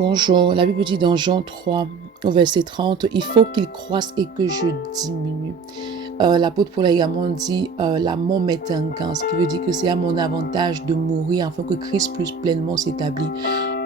Bonjour, la Bible dit dans Jean 3, au verset 30, il faut qu'il croisse et que je diminue. L'apôtre Paul a également dit la mort m'est un gain, ce qui veut dire que c'est à mon avantage de mourir afin que Christ puisse pleinement s'établir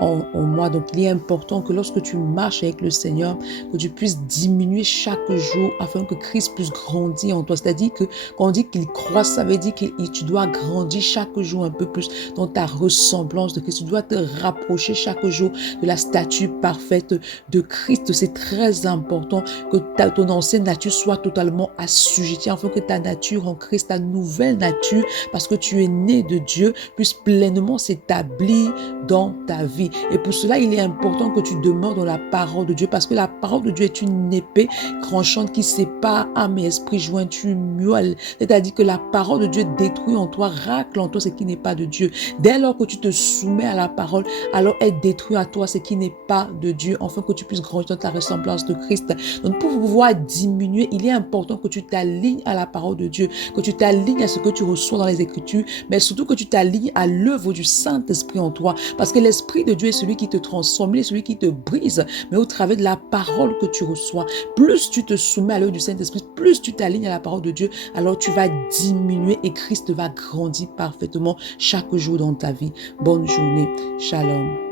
en moi. Donc il est important que lorsque tu marches avec le Seigneur, que tu puisses diminuer chaque jour afin que Christ puisse grandir en toi. C'est-à-dire que quand on dit qu'il croisse, ça veut dire que tu dois grandir chaque jour un peu plus dans ta ressemblance de Christ. Tu dois te rapprocher chaque jour de la statue parfaite de Christ. C'est très important que ton ancienne nature soit totalement assujettie afin que ta nature en Christ, ta nouvelle nature, parce que tu es né de Dieu, puisse pleinement s'établir dans ta vie. Et pour cela, il est important que tu demeures dans la parole de Dieu, parce que la parole de Dieu est une épée tranchante qui sépare âme et esprit jointu muel. C'est-à-dire que la parole de Dieu détruit en toi, racle en toi ce qui n'est pas de Dieu. Dès lors que tu te soumets à la parole, alors elle détruit à toi ce qui n'est pas de Dieu, afin que tu puisses grandir dans ta ressemblance de Christ. Donc pour pouvoir diminuer, il est important que tu t'alignes à la parole de Dieu, que tu t'alignes à ce que tu reçois dans les Écritures, mais surtout que tu t'alignes à l'œuvre du Saint-Esprit en toi, parce que l'Esprit de Dieu est celui qui te transforme, il est celui qui te brise, mais au travers de la parole que tu reçois. Plus tu te soumets à l'œuvre du Saint-Esprit, plus tu t'alignes à la parole de Dieu, alors tu vas diminuer et Christ va grandir parfaitement chaque jour dans ta vie. Bonne journée. Shalom.